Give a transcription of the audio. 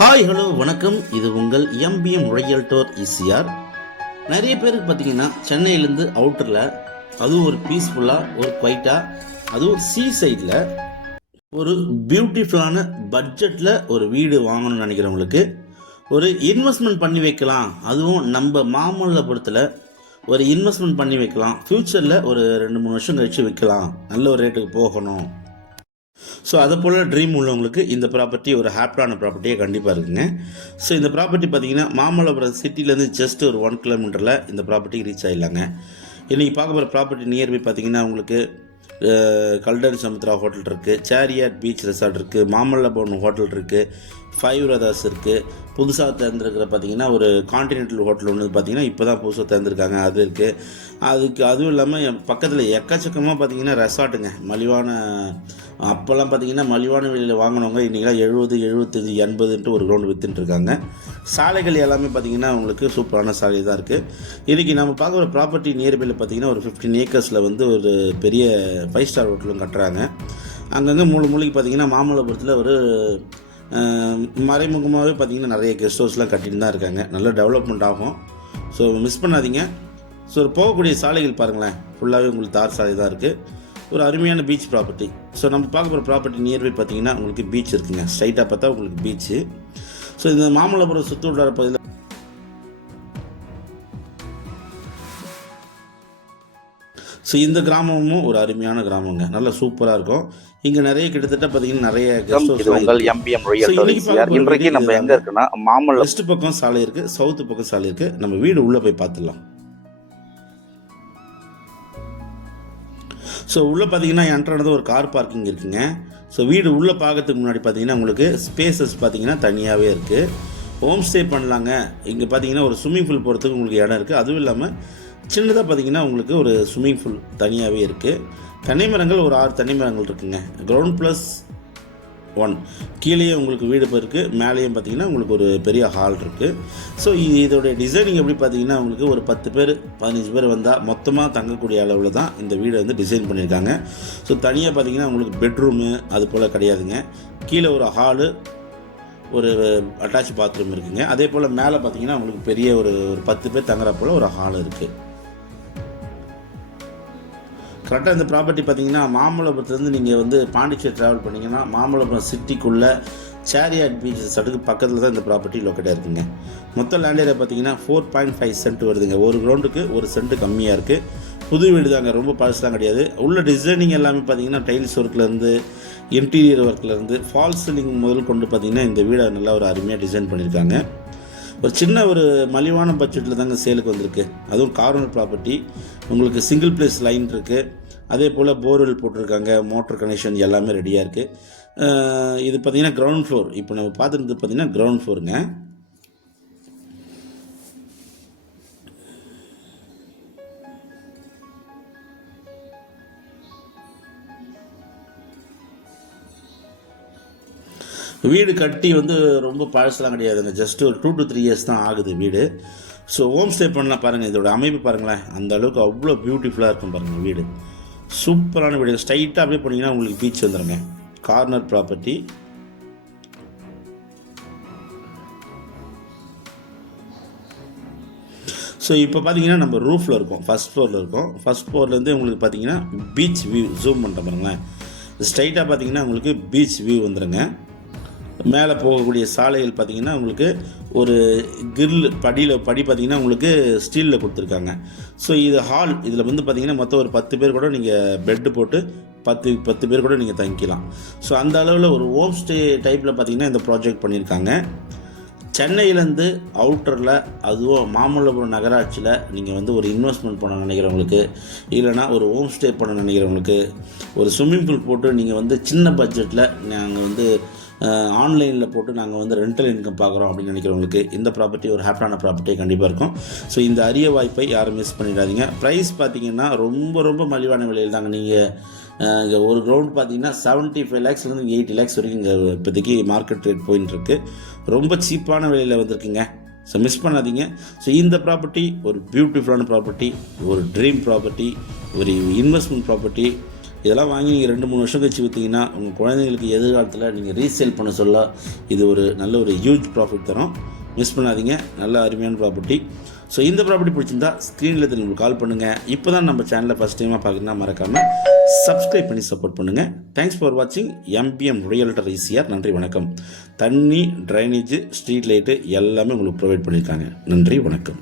Hi hello வணக்கம். இது உங்கள் எம்பிஎம் ரியல்டோர் ஈசிஆர். நிறைய பேருக்கு பார்த்தீங்கன்னா சென்னையிலேருந்து அவுட்டரில், அதுவும் ஒரு பீஸ்ஃபுல்லாக, ஒரு குவைட்டாக, அதுவும் சீ சைடில் ஒரு பியூட்டிஃபுல்லான பட்ஜெட்டில் ஒரு வீடு வாங்கணும்னு நினைக்கிறவங்களுக்கு ஒரு இன்வெஸ்ட்மெண்ட் பண்ணி வைக்கலாம். அதுவும் நம்ம மாமல்லபுரத்தில் ஒரு இன்வெஸ்ட்மெண்ட் பண்ணி வைக்கலாம். ஃப்யூச்சரில் ஒரு 2-3 வருஷம் கழித்து விற்கலாம், நல்ல ஒரு ரேட்டுக்கு போகணும். ஸோ அதை போல் ட்ரீம் உள்ளவங்களுக்கு இந்த ப்ராப்பர்ட்டி ஒரு ஹாப்பியான ப்ராப்பர்ட்டியே கண்டிப்பாக இருக்குங்க. ஸோ இந்த ப்ராப்பர்ட்டி பார்த்திங்கன்னா மாமல்லபுரம் சிட்டிலேருந்து ஜஸ்ட் ஒரு 1 கிலோமீட்டரில் இந்த ப்ராப்பர்ட்டிக்கு ரீச் ஆகிடலாங்க. இன்றைக்கி பார்க்க போகிற ப்ராப்பர்ட்டி நியர்பை பார்த்திங்கன்னா உங்களுக்கு கல்டன் சமுத்ரா ஹோட்டல் இருக்குது, சேரியாட் பீச் ரெசார்ட் இருக்குது, மாமல்லபுரம் ஹோட்டல் இருக்குது, 5 ரதாஸ் இருக்குது. புதுசாக திறந்துருக்கிற பார்த்திங்கன்னா ஒரு கான்டினென்டல் ஹோட்டல் ஒன்று பார்த்திங்கன்னா இப்போ தான் புதுசாக திறந்துருக்காங்க, அது இருக்குது. அதுவும் இல்லாமல் பக்கத்தில் எக்கச்சக்கமாக பார்த்திங்கன்னா ரெசார்ட்டுங்க. மலிவான அப்போல்லாம் பார்த்திங்கன்னா மலிவான விலையில் வாங்கினவங்க இன்றைக்கெலாம் 70, 75, 80ன்ட்டு ஒரு கிரவுண்டு விற்றுட்டுருக்காங்க. சாலைகள் எல்லாமே பார்த்திங்கன்னா உங்களுக்கு சூப்பரான சாலை தான் இருக்குது. இன்றைக்கி நம்ம பார்க்குற ப்ராப்பர்ட்டி நியர்பையில் பார்த்திங்கன்னா ஒரு 15 ஏக்கர்ஸில் வந்து ஒரு பெரிய 5 ஸ்டார் ஹோட்டலும் கட்டுறாங்க. அங்கங்கே மூளைக்கு பார்த்திங்கன்னா மாமல்லபுரத்தில் ஒரு மறைமுகமாகவே பார்த்திங்கன்னா நிறைய கெஸ்ட் ஹவுஸ்லாம் கட்டிட்டு தான் இருக்காங்க. நல்ல டெவலப்மெண்ட் ஆகும். ஸோ மிஸ் பண்ணாதீங்க. ஸோ போகக்கூடிய சாலைகள் பாருங்களேன், ஃபுல்லாகவே உங்களுக்கு தார் சாலை தான் இருக்குது. ஒரு அருமையான பீச் ப்ராப்பர்ட்டி. ஸோ நம்ம பார்க்க போகிற ப்ராப்பர்ட்டி நியர்பை பார்த்திங்கன்னா உங்களுக்கு பீச் இருக்குங்க. ஸ்ட்ரைட்டாக பார்த்தா உங்களுக்கு பீச்சு. ஸோ இந்த மாமல்லபுரம் சுற்று வட்டார பகுதியில் ஸோ இந்த கிராமமும் ஒரு அருமையான கிராமங்க, நல்லா சூப்பராக இருக்கும். இங்கே நிறைய கிட்டத்தட்ட பார்த்தீங்கன்னா நிறைய கெஸ்ட் ஹவுஸ். இன்றைக்கு நம்ம எங்கே இருக்குன்னா மாமல்லம் வெஸ்ட் பக்கம் சாலை இருக்குது, சவுத்து பக்கம் சாலை இருக்குது. நம்ம வீடு உள்ளே போய் பார்த்துடலாம். ஸோ உள்ளே பார்த்தீங்கன்னா என்ட்ரானது ஒரு கார் பார்க்கிங் இருக்குங்க. ஸோ வீடு உள்ளே பார்க்கறதுக்கு முன்னாடி பார்த்தீங்கன்னா உங்களுக்கு ஸ்பேசஸ் பார்த்தீங்கன்னா தனியாகவே இருக்குது. ஹோம் ஸ்டே பண்ணலாங்க. இங்கே பார்த்தீங்கன்னா ஒரு ஸ்விம்மிங் பூல் போகிறதுக்கு உங்களுக்கு இடம் இருக்குது. அதுவும் இல்லாமல் சின்னதாக பார்த்தீங்கன்னா உங்களுக்கு ஒரு ஸ்விம்மிங் பூல் தனியாகவே இருக்குது. தென்னை மரங்கள் ஒரு 6 தென்னை மரங்கள் இருக்குங்க. கிரவுண்ட் +1 கீழேயே உங்களுக்கு வீடு இருக்குது, மேலேயும் பார்த்தீங்கன்னா உங்களுக்கு ஒரு பெரிய ஹால் இருக்குது. ஸோ இதோடைய டிசைனிங் எப்படி பார்த்தீங்கன்னா உங்களுக்கு ஒரு 10 பேர் 15 பேர் வந்தால் மொத்தமாக தங்கக்கூடிய அளவில் தான் இந்த வீடை வந்து டிசைன் பண்ணியிருக்காங்க. ஸோ தனியாக பார்த்தீங்கன்னா உங்களுக்கு பெட்ரூமு அது போல் கிடையாதுங்க. கீழே ஒரு ஹாலு, ஒரு அட்டாச் பாத்ரூம் இருக்குங்க. அதே போல் மேலே பார்த்தீங்கன்னா உங்களுக்கு பெரிய ஒரு 10 பேர் தங்குற போல் ஒரு ஹால் இருக்குது. கரெக்டாக இந்த ப்ராப்பர்ட்டி பார்த்தீங்கன்னா மாமல்லபுரத்துலேருந்து நீங்கள் வந்து பாண்டிச்சேரி ட்ராவல் பண்ணிங்கன்னா மாமல்லபுரம் சிட்டிக்குள்ளே சேரியாட் பீச் ரெசார்ட்டுக்கு பக்கத்தில் தான் இந்த ப்ராப்பர்ட்டி லொக்கேட்டாக இருக்குங்க. மொத்த லேண்ட் ஏரியா பார்த்தீங்கன்னா 4.5 சென்ட் வருதுங்க. ஒரு கிரவுண்டுக்கு 1 சென்ட் கம்மியாக இருக்குது. புது வீடு தாங்க, ரொம்ப பழசுலாம் கிடையாது. உள்ள டிசைனிங் எல்லாமே பார்த்தீங்கன்னா டைல்ஸ் ஒர்க்லேருந்து இன்டீரியர் ஒர்க்லேருந்து ஃபால் சீலிங் முதல் கொண்டு பார்த்தீங்கன்னா இந்த வீடை நல்லா ஒரு அருமையாக டிசைன் பண்ணியிருக்காங்க. ஒரு சின்ன ஒரு மலிவான பட்ஜெட்டில் தாங்க சேலுக்கு வந்திருக்கு. அதுவும் கார்னர் ப்ராப்பர்ட்டி. உங்களுக்கு சிங்கிள் பிளேஸ் லைன் இருக்குது. அதே போல் போர்வெல் போட்டிருக்காங்க, மோட்டர் கனெக்ஷன் எல்லாமே ரெடியாக இருக்குது. இது பார்த்திங்கன்னா கிரவுண்ட் ஃப்ளோர். இப்போ நம்ம பார்த்துட்டு பார்த்திங்கன்னா கிரவுண்ட் ஃப்ளோருங்க. வீடு கட்டி வந்து ரொம்ப பழசெலாம் கிடையாதுங்க. ஜஸ்ட் ஒரு 2 to 3 இயர்ஸ் தான் ஆகுது வீடு. ஸோ ஹோம் ஸ்டே பண்ணலாம் பாருங்கள். இதோட அமைப்பு பாருங்களேன், அந்த அளவுக்கு அவ்வளோ பியூட்டிஃபுல்லாக இருக்கும் பாருங்கள். வீடு சூப்பரான வீடு. ஸ்ட்ரைட்டாக அப்படியே போனீங்கன்னா உங்களுக்கு பீச் வந்துடுங்க. Corner property. ஸோ இப்போ பார்த்தீங்கன்னா நம்ம ரூஃபில் இருக்கோம், ஃபஸ்ட் ஃப்ளோரில் இருக்கோம். ஃபஸ்ட் ஃப்ளோர்லேருந்து உங்களுக்கு பார்த்தீங்கன்னா பீச் வியூ ஜூம் பண்ணுற பாருங்களேன். ஸ்ட்ரைட்டாக பார்த்தீங்கன்னா உங்களுக்கு பீச் வியூ வந்துடுங்க. மேலே போகக்கூடிய சாலைகள் பார்த்திங்கன்னா உங்களுக்கு ஒரு படி பார்த்திங்கன்னா உங்களுக்கு ஸ்டீலில் கொடுத்துருக்காங்க. ஸோ இது ஹால். இதில் வந்து பார்த்திங்கன்னா மொத்தம் ஒரு 10 பேர் கூட நீங்கள் பெட்டு போட்டு 10 பேர் கூட நீங்கள் தங்கிக்கலாம். ஸோ அந்த அளவில் ஒரு ஹோம் ஸ்டே டைப்பில் பார்த்திங்கன்னா இந்த ப்ராஜெக்ட் பண்ணியிருக்காங்க. சென்னையிலேருந்து அவுட்டரில், அதுவும் மாமல்லபுரம் நகராட்சியில் நீங்கள் வந்து ஒரு இன்வெஸ்ட்மெண்ட் பண்ண நினைக்கிறவங்களுக்கு, இல்லைனா ஒரு ஹோம் ஸ்டே பண்ண நினைக்கிறவங்களுக்கு, ஒரு ஸ்விம்மிங் பூல் போட்டு நீங்கள் வந்து சின்ன பட்ஜெட்டில் நாங்கள் வந்து ஆன்லைனில் போட்டு நாங்கள் வந்து ரெண்டல் இன்கம் பார்க்குறோம் அப்படின்னு நினைக்கிறவங்களுக்கு இந்த ப்ராப்பர்ட்டி ஒரு ஹாப்பியான ப்ராப்பர்ட்டி கண்டிப்பாக இருக்கும். ஸோ இந்த அரிய வாய்ப்பை யாரும் மிஸ் பண்ணிடாதீங்க. ப்ரைஸ் பார்த்திங்கன்னா ரொம்ப ரொம்ப மலிவான விலையில் தாங்க. நீங்கள் இங்கே ஒரு கிரவுண்ட் பார்த்தீங்கன்னா 75 lakhsலேருந்து 80 lakhs வரைக்கும் இங்கே இப்போதைக்கு மார்க்கெட் ரேட் போயின்னு இருக்குது. ரொம்ப சீப்பான விலையில் வந்திருக்குங்க. ஸோ மிஸ் பண்ணாதீங்க. ஸோ இந்த ப்ராப்பர்ட்டி ஒரு பியூட்டிஃபுல்லான ப்ராப்பர்ட்டி, ஒரு ட்ரீம் ப்ராப்பர்ட்டி, ஒரு இன்வெஸ்ட்மெண்ட் ப்ராப்பர்ட்டி. இதெல்லாம் வாங்கி நீங்கள் 2-3 வருஷம் கழிச்சு விற்றீங்கன்னா உங்கள் குழந்தைங்களுக்கு எதிர்காலத்தில் நீங்கள் ரீசேல் பண்ண சொல்ல இது ஒரு நல்ல ஒரு ஹியூஜ் ப்ராஃபிட் தரும். மிஸ் பண்ணாதீங்க. நல்ல அருமையான ப்ராப்பர்ட்டி. ஸோ இந்த ப்ராப்பர்ட்டி பிடிச்சிருந்தா ஸ்க்ரீனில் உங்களுக்கு கால் பண்ணுங்கள். இப்போ தான் நம்ம சேனலை ஃபஸ்ட் டைமாக பார்க்குறீங்கன்னா மறக்காமல் சப்ஸ்கிரைப் பண்ணி சப்போர்ட் பண்ணுங்கள். தேங்க்ஸ் ஃபார் வாட்சிங் எம்பிஎம் ரியல்டர் ஈசிஆர். நன்றி, வணக்கம். தண்ணி, ட்ரைனேஜ், ஸ்ட்ரீட் லைட்டு எல்லாமே உங்களுக்கு ப்ரொவைட் பண்ணியிருக்காங்க. நன்றி, வணக்கம்.